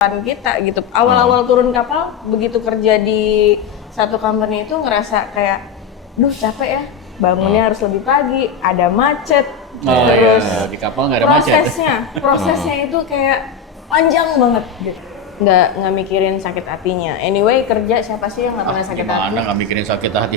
kita gitu. Awal-awal turun kapal, begitu kerja di satu company itu ngerasa kayak, duh capek ya, bangunnya harus lebih pagi, ada macet, terus di kapal nggak ada macet. Prosesnya itu kayak panjang banget gitu. Nggak mikirin sakit hatinya. Anyway, kerja siapa sih yang nggak pernah sakit hati? Gimana nggak mikirin sakit hati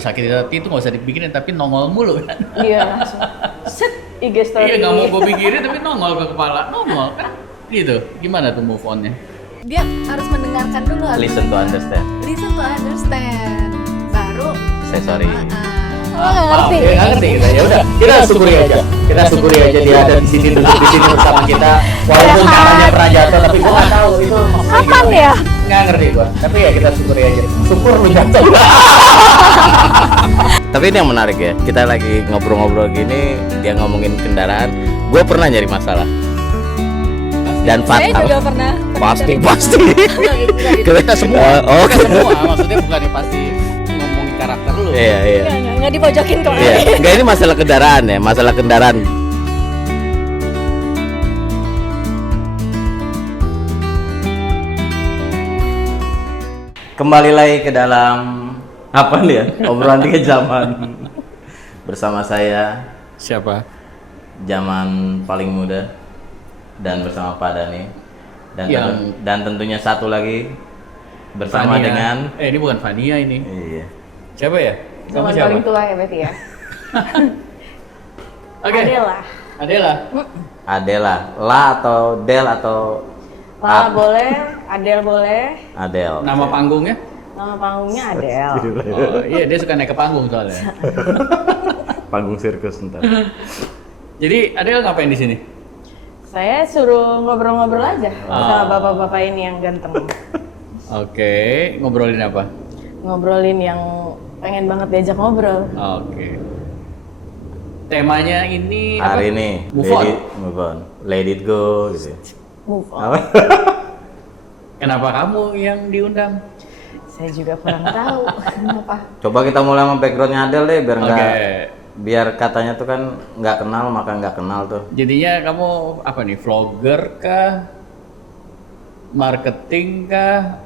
itu nggak usah dipikirin, tapi nongol mulu kan? Iya langsung, set IG story. Iya nggak mau gue pikirin tapi nongol ke kepala, nongol kan? Gitu. Gimana tuh move on-nya? Dia harus mendengarkan dulu. Listen to understand. Listen to understand. Baru Say sorry. nggak ngerti. Nggak ngerti kita. Ya udah, kita syukuri aja. Kita syukuri aja dia ada di sini duduk di sini bersama kita. Walaupun tangannya pernah jatuh, tapi gua nggak tahu itu. Kapan ya? Nggak ngerti gua. Tapi ya kita syukuri aja. Syukur lu jatuh. Tapi ini yang menarik ya. Kita lagi ngobrol-ngobrol gini, dia ngomongin kendaraan. Gua pernah nyari masalah. Dan Saya fatal. juga pernah. Pasti. Kita semua. Oh, Kita semua. Maksudnya bukannya pasti ngomongin karakter lu. Iya. Nggak dipojokin kok. Iya. Enggak, ini masalah kendaraan ya, masalah kendaraan. Kembali lagi ke dalam apa nih ya? Obrolan 3 zaman. Bersama saya Siapa? Zaman paling muda dan bersama Pak Dani dan tentunya satu lagi bersama Fania. dengan ini bukan Fania ini. iya. Siapa ya? Kamu Zaman siapa? paling tua ya berarti ya. Oke. Adela. Adela, La atau Del atau La boleh, Adel boleh. Adel. Nama panggungnya? Nama panggungnya Adel. Oh, iya dia suka naik ke panggung soalnya. Panggung sirkus ntar. Jadi Adel ngapain di sini? Saya suruh ngobrol-ngobrol aja sama bapak-bapak ini yang ganteng. Oke, ngobrolin apa? Ngobrolin yang pengen banget diajak ngobrol. Oke. Temanya ini Hari apa? ini Move on. move on. Let it go gitu. Move on. Apa? Kenapa kamu yang diundang? Saya juga kurang tahu kenapa. Coba kita mulai sama backgroundnya Adel deh biar Oke. biar katanya tuh kan nggak kenal maka nggak kenal tuh. Jadinya kamu apa nih? Vlogger kah? Marketing kah?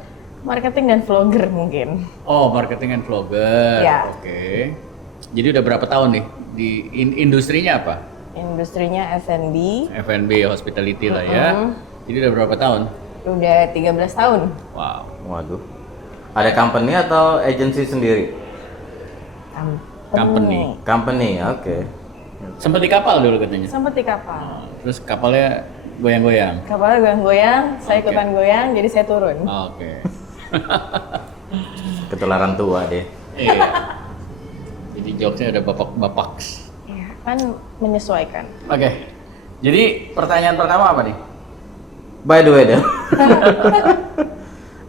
Marketing dan vlogger mungkin. Oh, marketing and vlogger. Ya. Oke. Jadi udah berapa tahun nih di industrinya apa? Industrinya F&B. F&B hospitality lah ya. Jadi udah berapa tahun? Udah 13 tahun. Wow. Waduh. Ada company atau agency sendiri? Company. Company, oke. Sempat di kapal dulu katanya. Sempat di kapal. Terus kapalnya goyang-goyang. Kapalnya goyang-goyang, saya ikutan goyang, jadi saya turun. Oke. Ketularan tua deh. Iya. Jadi jokesnya ada bapak-bapak. Iya, kan menyesuaikan. Oke. Jadi pertanyaan pertama apa nih? By the way, Del.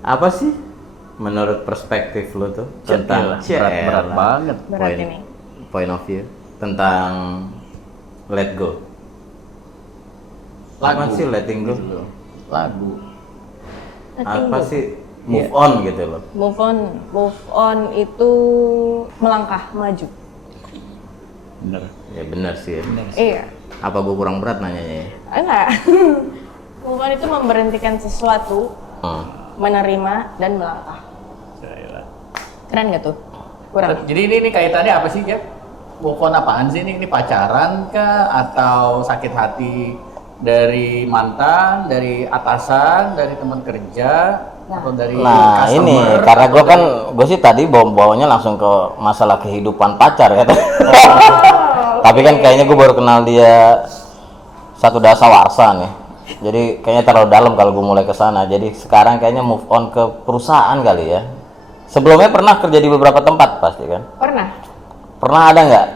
Apa sih menurut perspektif lu tuh tentang berat banget. Berat ini. point of view tentang let go? Apa sih letting go? Gitu loh. Lagu. Apa sih move on gitu loh? Move on itu melangkah maju. Bener. Ya benar sih. Ya. Iya. Apa gua kurang berat nanyanya ya? Enggak. Move on itu memberhentikan sesuatu, menerima dan melangkah. Keren nggak tuh? Kurang. Jadi ini kaitannya apa sih, Jep? Move on apaan sih ini? Ini pacaran kah? Atau sakit hati dari mantan, dari atasan, dari teman kerja, atau dari Nah customer? ini karena gue kan gue sih tadi bawanya langsung ke masalah kehidupan pacar ya. Tapi kan kayaknya gue baru kenal dia satu dasawarsa nih. Jadi kayaknya terlalu dalam kalau gue mulai ke sana. Jadi sekarang kayaknya move on ke perusahaan kali ya. Sebelumnya pernah kerja di beberapa tempat pasti kan? Pernah. Pernah ada nggak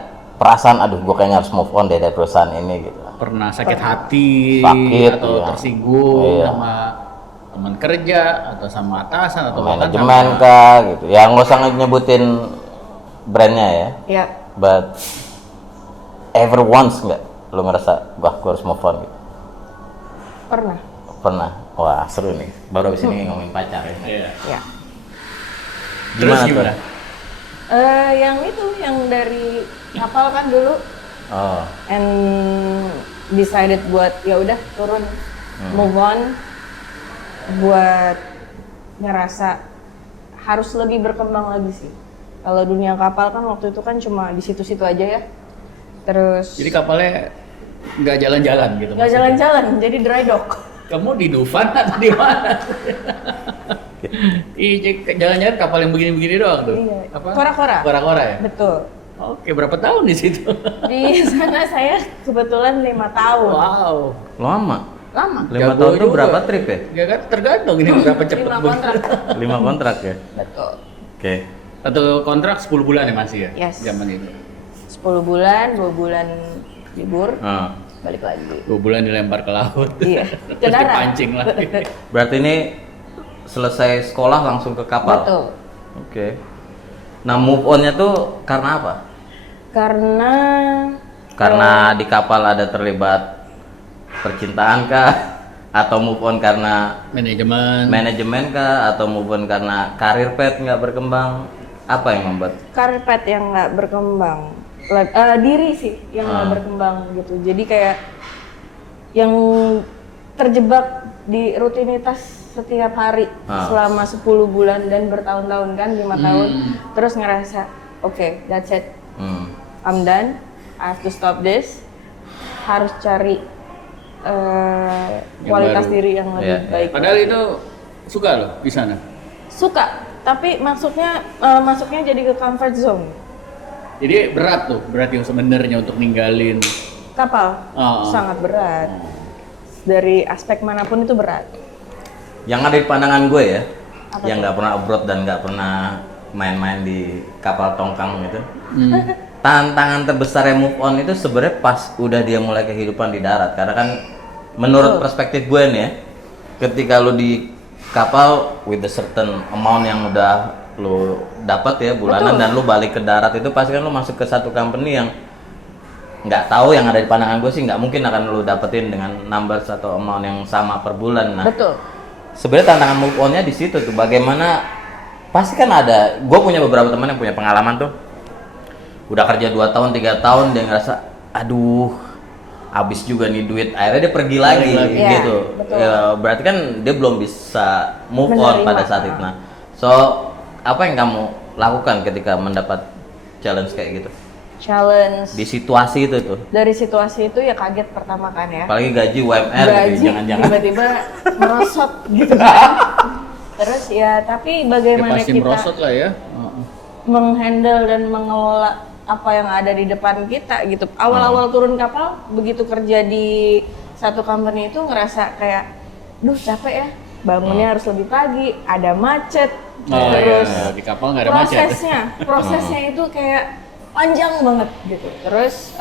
perasaan aduh gue kayaknya harus move on dari perusahaan ini gitu? Pernah sakit hati Sakit, atau iya. tersinggung Iya. sama teman kerja atau sama atasan atau bahkan Manajemen sama kah gitu? Ya nggak usah nyebutin brandnya ya. Iya. But ever once nggak lo ngerasa wah gue harus move on gitu? Pernah. Pernah. Wah seru nih. Baru abis ini ngomongin pacar ya. Iya. Ya. Terus Gimana gimana? Yang itu, yang dari kapal kan dulu, Oh. and decided buat ya udah turun, move on. buat ngerasa harus lebih berkembang lagi sih. Kalau dunia kapal kan waktu itu kan cuma di situ-situ aja ya. Terus Jadi kapalnya nggak jalan-jalan gitu? nggak maksudnya? jalan-jalan, jadi dry dock. Kamu di Dufan atau di mana? Jalan-jalan kapal yang begini-begini doang tuh? Iya. Apa? Kora-kora. Kora-kora ya? Betul. Oke, berapa tahun di situ? Di sana saya kebetulan 5 tahun. Wow. Lama. Lama. 5 Jago tahun itu juga. berapa trip ya? Ya kan tergantung ini berapa cepet. 5 kontrak. 5 kontrak ya? Betul. Oke. Satu kontrak 10 bulan ya masih ya? Yes. Zaman itu. 10 bulan, 2 bulan libur, Ah. balik lagi. 2 bulan dilempar ke laut. Iya. Ke Terus darat. dipancing lagi. Berarti ini selesai sekolah langsung ke kapal? Betul. Oke. Nah, move on-nya tuh karena apa? Karena di kapal ada terlibat percintaan kah? Atau move on karena Manajemen. manajemen kah? Atau move on karena karir pet nggak berkembang? Apa yang membuat? Karpet yang nggak berkembang. Diri sih yang nggak berkembang gitu. Jadi kayak yang terjebak di rutinitas setiap hari selama 10 bulan dan bertahun-tahun kan, 5 tahun. Terus ngerasa, oke, that's it. I'm done. I have to stop this. Harus cari kualitas baru. diri yang lebih Iya, iya. baik. Padahal itu suka loh di sana. Suka, tapi masuknya jadi ke comfort zone. Jadi berat tuh, berarti sebenarnya untuk ninggalin. Kapal Oh. sangat berat. Dari aspek manapun itu berat. Yang ada di pandangan gue ya, Apa yang tuh? nggak pernah abroad dan nggak pernah main-main di kapal tongkang gitu. Tantangan terbesar yang move on itu sebenarnya pas udah dia mulai kehidupan di darat. Karena kan menurut perspektif gue nih ya, ketika lu di kapal with a certain amount yang udah lu dapat ya bulanan, dan lu balik ke darat itu pasti kan lu masuk ke satu company yang nggak tahu, yang ada di pandangan gue sih nggak mungkin akan lu dapetin dengan numbers atau amount yang sama per bulan. Nah, Betul. sebenarnya tantangan move on-nya di situ tuh, bagaimana pasti kan ada. Gue punya beberapa teman yang punya pengalaman tuh, udah kerja 2 tahun 3 tahun dia ngerasa aduh habis juga nih duit, akhirnya dia pergi lagi Iya, gitu. betul. Ya, berarti kan dia belum bisa move on Menerima. pada saat itu. Nah, so apa yang kamu lakukan ketika mendapat challenge kayak gitu Challenge. di situasi itu tuh? Dari situasi itu ya kaget pertama kan ya. Apalagi gaji UMR gitu, Gaji jangan-jangan. tiba-tiba merosot gitu kan. Terus ya tapi Ya bagaimana pasti kita merosot lah ya. menghandle dan mengelola apa yang ada di depan kita gitu. Awal-awal turun kapal, begitu kerja di satu company itu ngerasa kayak, duh capek ya, bangunnya harus lebih pagi, ada macet, terus iya, di kapal nggak ada macet. prosesnya itu kayak panjang banget gitu. Terus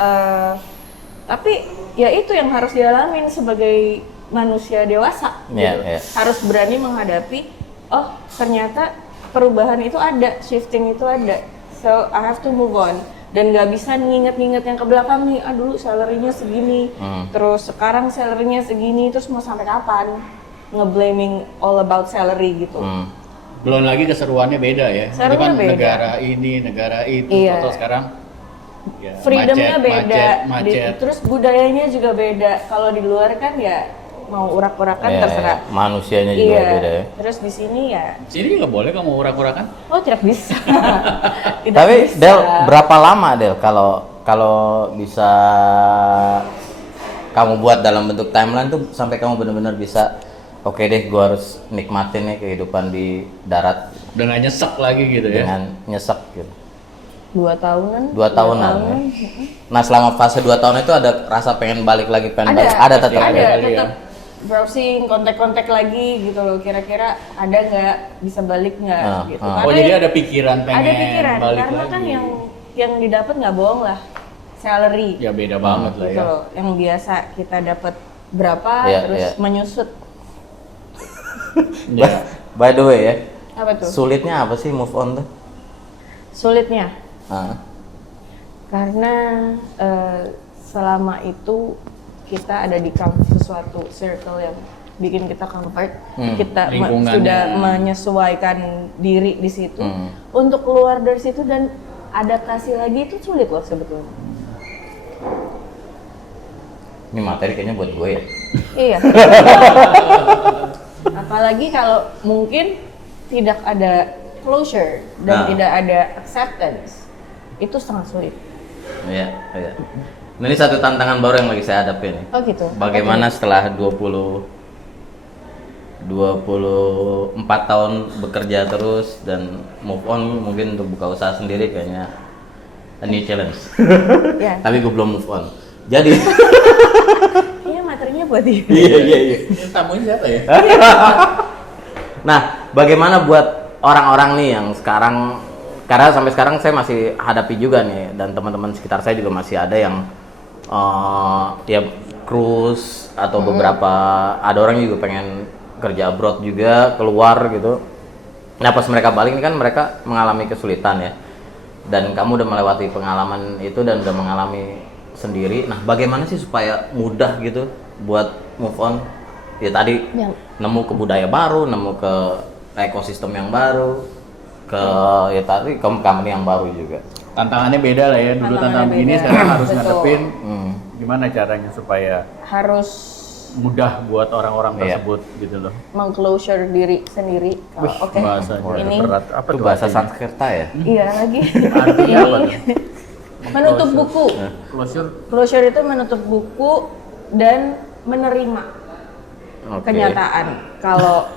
tapi ya itu yang harus dialamin sebagai manusia dewasa gitu. Iya. Harus berani menghadapi, oh ternyata perubahan itu ada, shifting itu ada, so I have to move on. Dan nggak bisa nginget-nginget yang ke belakang nih, dulu salary-nya segini, terus sekarang salary-nya segini, terus mau sampai kapan ngeblaming all about salary gitu. Belum lagi keseruannya beda ya. Itu Serunya kan beda. negara ini, negara itu, Iya. total sekarang. Ya, Freedom-nya beda, macet. terus budayanya juga beda. Kalau di luar kan ya mau urak-urakan Iya, terserah. iya. Manusianya juga Iya. beda ya. Terus di sini ya, Sini nggak boleh kamu urak-urakan? oh tidak bisa. Tidak Tapi bisa. Del, berapa lama Del kalau bisa kamu buat dalam bentuk timeline tuh sampai kamu benar-benar bisa oke deh, gua harus nikmatin nih kehidupan di darat Udah nggak nyesek lagi gitu ya? dengan nyesek gitu. 2 tahunan. 2 tahunan ya. Nah, selama fase 2 tahun itu ada rasa pengen balik lagi, pengen balik. Ada tetap. Ada. ya? kali Tetap browsing, kontak-kontak lagi gitu loh. Kira-kira ada nggak, bisa balik nggak gitu. Oh jadi ada pikiran pengen ada pikiran balik karena lagi. kan yang didapat nggak bohong lah, salary Ya beda banget lah gitu ya. loh. Yang biasa kita dapat berapa, Iya, terus iya. menyusut. Ya. By the way ya, Apa tuh? sulitnya apa sih move on tuh? Sulitnya Ah. karena selama itu kita ada di sesuatu circle yang bikin kita comfort, kita Lingkungannya. sudah menyesuaikan diri di situ. Untuk keluar dari situ dan adaptasi lagi itu sulit loh sebetulnya. Ini materi kayaknya buat gue ya. Iya. Apalagi kalau mungkin tidak ada closure dan Nah. tidak ada acceptance, itu sangat sulit. Iya, iya. Nah, ini satu tantangan baru yang lagi saya hadapi nih. Oh gitu. Bagaimana setelah 24 tahun bekerja terus dan move on mungkin untuk buka usaha sendiri kayaknya a new challenge. Ya. Tapi gue belum move on. Jadi Iya, materinya buat dia. iya. Ini tamunya siapa ya? Nah, bagaimana buat orang-orang nih yang sekarang, karena sampai sekarang saya masih hadapi juga nih, dan teman-teman sekitar saya juga masih ada yang ya cruise atau beberapa, ada orang juga pengen kerja abroad juga, keluar gitu. Nah, pas mereka balik ini kan mereka mengalami kesulitan ya, dan kamu udah melewati pengalaman itu dan udah mengalami sendiri. Nah, bagaimana sih supaya mudah gitu buat move on? Ya tadi Ya. nemu ke budaya baru, nemu ke ekosistem yang baru, ke ya tadi company yang baru juga. Tantangannya beda lah ya. Dulu Tantangannya tantangan begini, beda. sekarang harus Betul. ngadepin Hmm. gimana caranya supaya Harus mudah buat orang-orang Iya. tersebut gitu loh. meng-closure diri sendiri. Oh, Oke. Bahasanya Ini- berat. Apa Itu tuh bahasa artinya? Sanskerta ya? Iya lagi. Artinya apa tuh? Menutup buku. Closure. Closure itu menutup buku dan menerima Oke. kenyataan. Kalau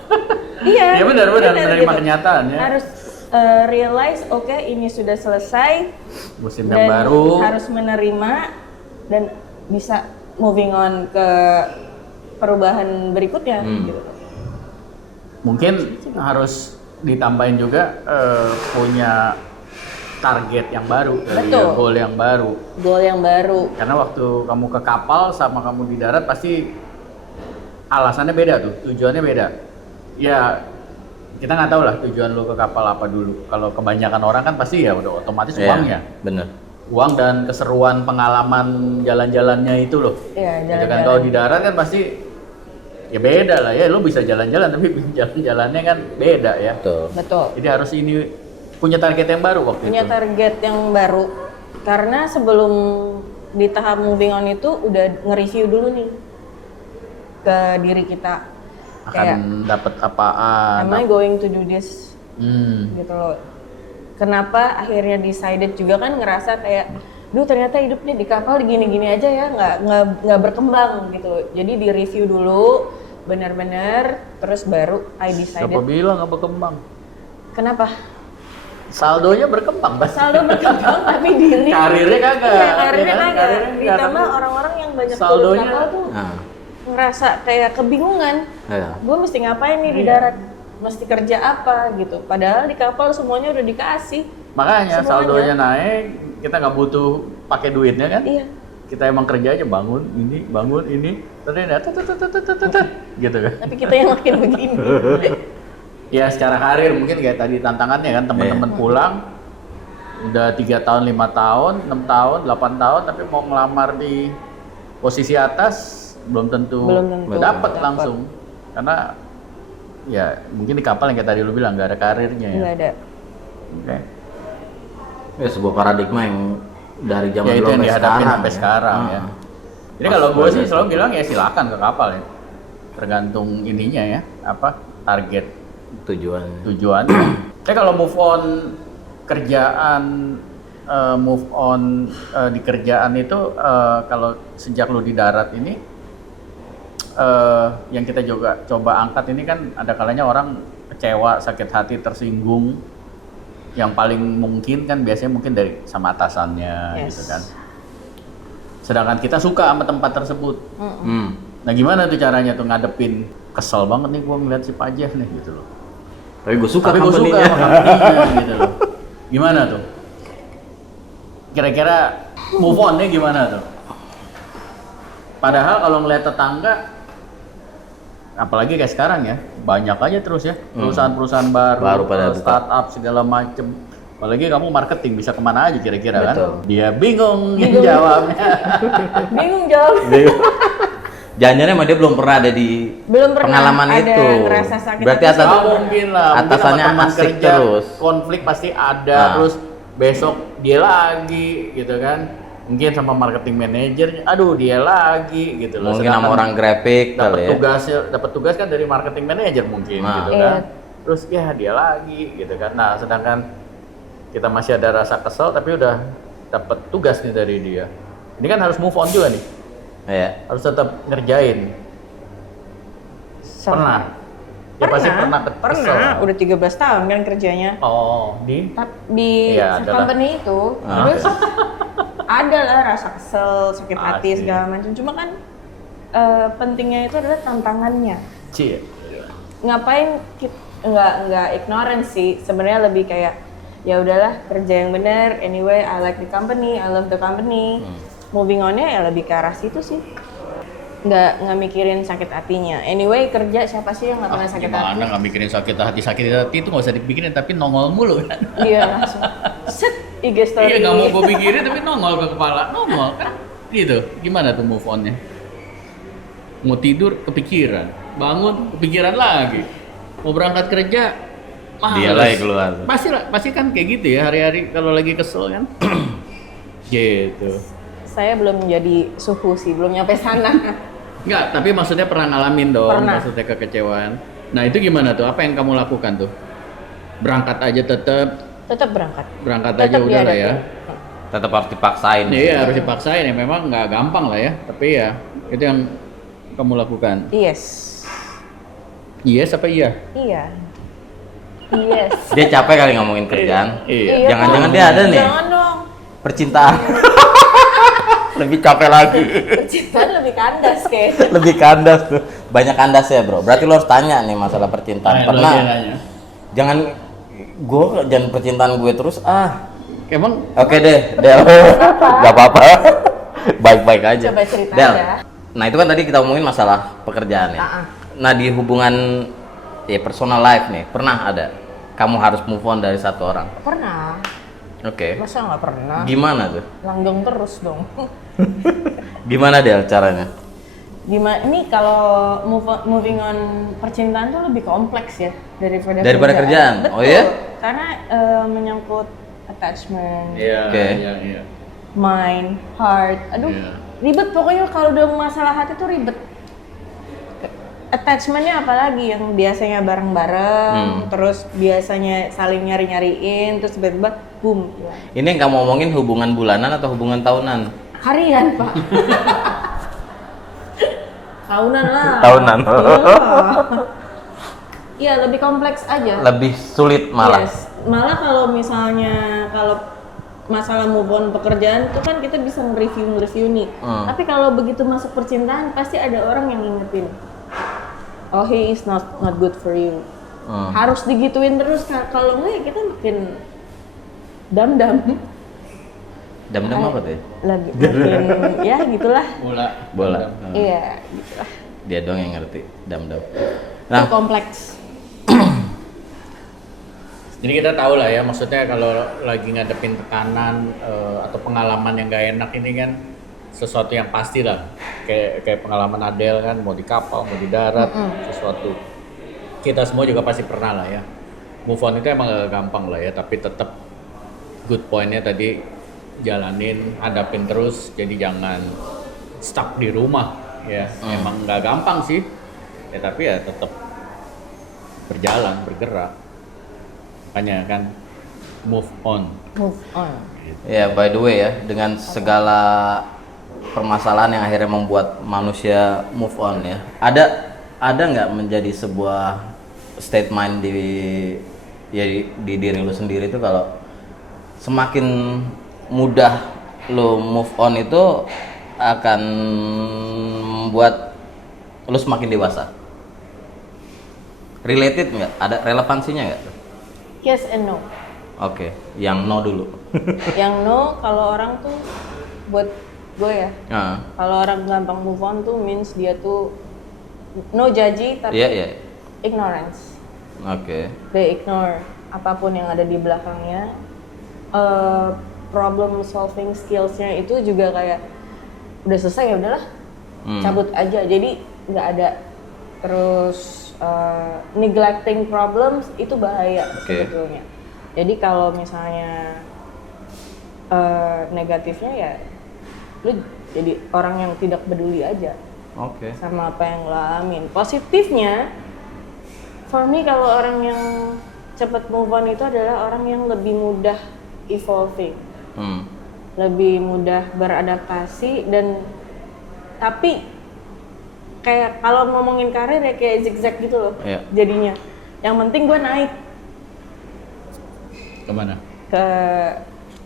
iya. Ya benar menerima gitu. kenyataan ya. Harus realize oke, ini sudah selesai Musim dan yang baru. harus menerima dan bisa moving on ke perubahan berikutnya gitu. Mungkin harus ditambahin juga punya target yang baru, Betul. goal yang baru. Goal yang baru. Karena waktu kamu ke kapal sama kamu di darat pasti alasannya beda tuh, tujuannya beda. Ya kita nggak tahu lah tujuan lu ke kapal apa dulu. Kalau kebanyakan orang kan pasti ya udah otomatis uangnya. Bener. Uang dan keseruan pengalaman jalan-jalannya itu loh. Iya, Gitu kan jalan-jalan. kalau di darat kan pasti ya beda lah ya, lu bisa jalan-jalan tapi jalan-jalannya kan beda ya. Betul. Betul. Jadi harus ini punya target yang baru waktu Punya itu. target yang baru. Karena sebelum di tahap moving on itu udah nge-review dulu nih ke diri kita. Kayak Akan dapat apaan? am I going to do this gitu loh. Kenapa akhirnya decided juga kan ngerasa kayak, duh ternyata hidupnya di kapal gini-gini aja ya, nggak berkembang gitu. Jadi di review dulu, benar-benar, terus baru I Siapa decided. bilang nggak berkembang? Kenapa? Saldonya berkembang pasti. Saldo berkembang tapi diri. Karirnya kagak. Iya, karirnya Ya kan? kagak. Karirnya nggak, Ditambah tapi orang-orang yang banyak turun saldonya- kapal tuh Nah, ngerasa kayak kebingungan. ya. Gue mesti ngapain nih di darat? Mesti kerja apa gitu. Padahal di kapal semuanya udah dikasih. Makanya Semuanya. saldonya naik, kita nggak butuh pakai duitnya kan? Iya. Kita emang kerja aja bangun ini, ternyata gitu kan? Tapi kita yang makin begini. Ya secara karir mungkin kayak tadi tantangannya kan teman-teman pulang udah 3 tahun, 5 tahun, 6 tahun, 8 tahun tapi mau ngelamar di posisi atas belum tentu, Belum tentu dapat dapet. langsung karena ya mungkin di kapal yang kayak tadi lu bilang nggak ada karirnya ya. Nggak ada. Oke. Ya sebuah paradigma yang dari zaman Ya itu dulu yang sampai dihadapin sekarang. sampai sekarang ya. Jadi kalau gue sih selalu bilang ya silakan ke kapal ya. Tergantung ininya ya, apa target Tujuan. tujuan. Tapi kalau move on kerjaan, move on di kerjaan itu kalau sejak lu di darat ini, yang kita juga coba angkat ini kan ada kalanya orang kecewa, sakit hati, tersinggung. Yang paling mungkin kan biasanya mungkin dari sama atasannya Yes. gitu kan. Sedangkan kita suka sama tempat tersebut. Hmm. Nah gimana tuh caranya tuh ngadepin kesel banget nih gua ngeliat si Pajah nih gitu loh. Tapi gue suka Tapi gue suka company-nya. sama company-nya gitu loh. Gimana tuh? Kira-kira move on-nya gimana tuh? Padahal kalau ngeliat tetangga, apalagi kayak sekarang ya, banyak aja terus ya perusahaan-perusahaan baru, Baru pada buka. startup segala macem. Apalagi kamu marketing bisa kemana aja kira-kira kan? Betul. Dia bingung jawabnya. Bingung jawab. Jangan-jangan emang dia belum pernah ada di Belum pernah pengalaman ada itu. ngerasa sakit Berarti hati atas Oh, mungkin lah. Mungkin atasannya sama teman asik kerja, terus. konflik pasti ada. Ah. Terus besok dia lagi, gitu kan? Mungkin sama marketing manager, aduh dia lagi gitu loh. Mungkin sama Sedangkan orang grafik dapat kali ya. dapat tugas kan dari marketing manager mungkin Nah. gitu Iya. kan. Terus ya dia lagi gitu kan. Nah, sedangkan kita masih ada rasa kesel tapi udah dapat tugas nih dari dia. Ini kan harus move on juga nih. Iya. Harus tetap ngerjain. Pernah? Ya pasti pernah kesel. Pernah, udah 13 tahun kan kerjanya. Oh, di Di Iya, adalah. company itu, terus ada lah rasa kesel, sakit hati Pasti. segala macam. Cuma kan pentingnya itu adalah tantangannya. Cie. Ngapain kita nggak ignorance sih, sebenarnya lebih kayak ya udahlah kerja yang benar. Anyway, I like the company, I love the company. Moving on-nya ya lebih ke arah situ sih. Nggak mikirin sakit hatinya. Anyway, kerja siapa sih yang nggak pernah sakit hati? Gimana nggak mikirin sakit hati itu nggak usah dipikirin tapi nongol mulu kan? Iya langsung. Set IG story. Iya nggak mau gue pikirin tapi nongol ke kepala, nongol kan? Gitu. Gimana tuh move on-nya? Mau tidur kepikiran, bangun kepikiran lagi, mau berangkat kerja, males. Dia lagi keluar. Pasti kan kayak gitu ya hari-hari kalau lagi kesel kan? Gitu. Saya belum menjadi suhu sih, belum nyampe sana. Enggak, tapi maksudnya pernah ngalamin dong, Pernah. maksudnya kekecewaan. Nah itu gimana tuh? Apa yang kamu lakukan tuh? Berangkat aja Tetap berangkat. berangkat Tetap aja udah lah ya. dihadapi. Tetap harus dipaksain. Iya harus dipaksain ya, memang nggak gampang lah ya. Tapi ya itu yang kamu lakukan. Yes. Yes apa iya? Iya. Yes. Dia capek kali ngomongin kerjaan. Iya. Jangan-jangan Pak. dia ada nih. Jangan dong. Percintaan. Lebih capek lagi. Percintaan lebih kandas kayak. Lebih kandas tuh. Banyak kandas ya, Bro. Berarti lo harus tanya nih masalah percintaan. Nah, Pernah? lu aja nanya. Jangan percintaan gue terus Emang Oke deh, Del. Gak apa-apa. Baik-baik aja. Coba cerita Del. aja. Nah, itu kan tadi kita ngomongin masalah pekerjaan ya. Nah, di hubungan ya personal life nih, pernah ada kamu harus move on dari satu orang. Pernah. Oke. Masa nggak pernah? Gimana tuh? Langgeng terus dong. Gimana Del caranya? Gimana? Ini kalau moving on percintaan tuh lebih kompleks ya Daripada kerjaan? Betul. Oh iya? Karena menyangkut attachment, iya, Oke. iya. mind, heart. Aduh, Iya. ribet pokoknya kalau udah masalah hati tuh ribet. Attachmentnya apalagi yang biasanya bareng-bareng, terus biasanya saling nyari-nyariin, terus tiba-tiba boom. hilang. Ini yang kamu ngomongin hubungan bulanan atau hubungan tahunan? Harian pak. Tahunan lah. Tahunan. Iya lebih kompleks aja. Lebih sulit malah. Yes. Malah kalau misalnya kalau masalah move on pekerjaan itu kan kita bisa nge-review nih. Tapi kalau begitu masuk percintaan pasti ada orang yang ngingetin. Oh, he is not good for you. Harus digituin terus kalau enggak ya kita makin dam-dam. Dam-dam apa tuh? Lagi makin ya gitulah. Bola. Iya, gitulah. Dia dong yang ngerti dam-dam. Itu Nah, kompleks. Jadi kita tahu lah ya, maksudnya kalau lagi ngadepin tekanan atau pengalaman yang gak enak ini kan sesuatu yang pasti lah. Kayak pengalaman Adele kan, mau di kapal, mau di darat, sesuatu. Kita semua juga pasti pernah lah ya. Move on itu emang gak gampang lah ya, tapi tetap good point-nya tadi jalanin, hadapin terus, jadi jangan stuck di rumah ya. Emang gak gampang sih, ya tapi ya tetap berjalan, bergerak. Makanya kan move on. Move on. ya by the way ya, dengan segala permasalahan yang akhirnya membuat manusia move on ya. Ada nggak menjadi sebuah state mind di diri lu sendiri itu kalau semakin mudah lu move on itu akan membuat lu semakin dewasa? Related nggak? Ada relevansinya nggak? Yes and no. Oke, yang no dulu. Yang no kalau orang tuh buat gue ya. Ah, Kalau orang gampang move on tuh means dia tuh no judgy tapi iya. ignorance. Oke. They ignore apapun yang ada di belakangnya. Problem solving skillsnya itu juga kayak udah selesai ya udahlah, cabut aja. Jadi nggak ada terus neglecting problems itu bahaya sebetulnya. Jadi kalau misalnya negatifnya ya lu jadi orang yang tidak peduli aja Oke. sama apa yang lo alamin. Positifnya, for me kalau orang yang cepat move on itu adalah orang yang lebih mudah evolving, lebih mudah beradaptasi dan tapi kayak kalau ngomongin karir ya kayak zigzag gitu loh. Iya. Jadinya. Yang penting gue naik Kemana? ke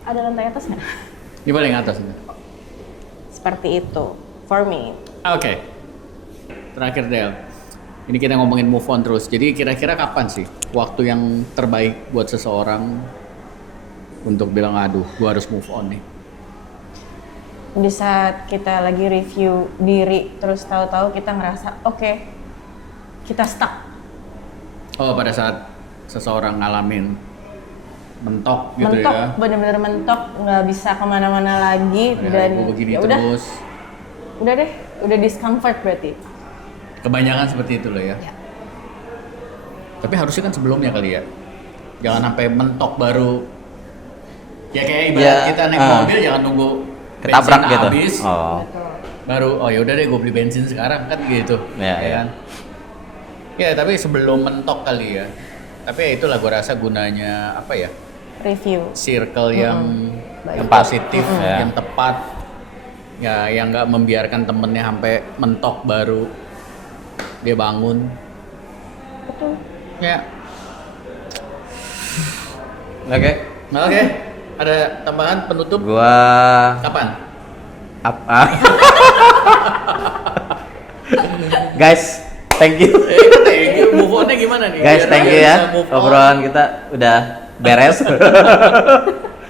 ada lantai atas nggak? Di paling atas ini. Seperti itu for me. Oke. Terakhir Del. Ini kita ngomongin move on terus. Jadi kira-kira kapan sih waktu yang terbaik buat seseorang untuk bilang aduh, gua harus move on nih? Di saat kita lagi review diri terus tahu-tahu kita ngerasa oke, kita stuck. Oh, pada saat seseorang ngalamin mentok gitu Mentok, ya. bener-bener mentok, nggak bisa kemana-mana lagi Ya, dan gua begini ya udah, terus. udah deh, udah discomfort berarti. Kebanyakan seperti itu loh ya. Ya. Tapi harusnya kan sebelumnya kali ya. Jangan sampai mentok baru. Ya kayak ibarat Ya, kita naik mobil jangan nunggu ketabrak bensin gitu. habis. Oh. Baru oh yaudah deh gue beli bensin sekarang kan gitu. Ya, ya. Kan? Ya tapi sebelum mentok kali ya. Tapi ya itulah gue rasa gunanya apa ya? Review. Circle yang Tepat. positif, Ya. yang tepat. Ya yang nggak membiarkan temennya sampai mentok baru dia bangun. Betul. Ya. Oke. Oke. Ada tambahan penutup? Gua Kapan? apa? Guys, thank you. Thank you. Move on-nya gimana nih? Guys, Biar thank dia you ya. bisa move on. Obrolan kita udah beres.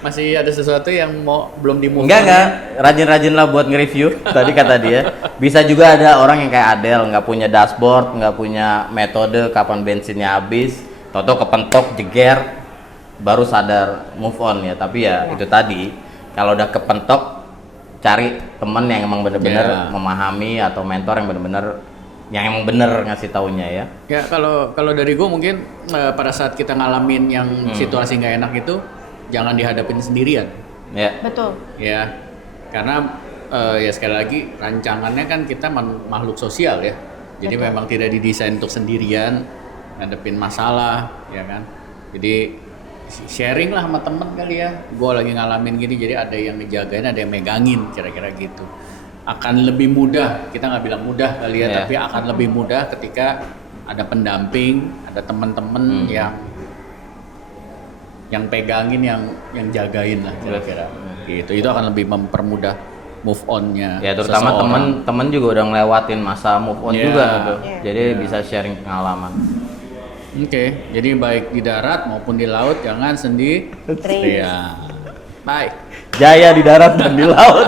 Masih ada sesuatu yang mau belum di move Enggak, on enggak. ya? Rajin-rajin lah buat nge-review. Tadi kata dia. Bisa juga ada orang yang kayak Adele, nggak punya dashboard, nggak punya metode kapan bensinnya habis. Toto kepentok, jeger, baru sadar move on ya. Tapi ya itu tadi, kalau udah kepentok, cari temen yang emang bener-bener Ya. memahami atau mentor yang bener-bener yang emang bener ngasih taunya ya. Ya kalau dari gue mungkin pada saat kita ngalamin yang situasi nggak enak itu jangan dihadapin sendirian. Ya. Betul. Ya karena ya sekali lagi rancangannya kan kita makhluk sosial ya. Jadi Betul. memang tidak didesain untuk sendirian ngadepin masalah ya kan. Jadi sharing lah sama temen kali ya. Gue lagi ngalamin gini jadi ada yang ngejagain, ada yang megangin kira-kira gitu. Akan lebih mudah, kita nggak bilang mudah kali ya, Yeah. tapi akan lebih mudah ketika ada pendamping, ada temen-temen yang pegangin, yang jagain lah kira-kira. Gitu. Itu akan lebih mempermudah move on-nya. Ya terutama seseorang. temen-temen juga udah ngelewatin masa move on Yeah. juga gitu. Yeah. Jadi bisa sharing pengalaman. Oke, jadi baik di darat maupun di laut jangan sendirian. Bye. Jaya di darat dan di laut.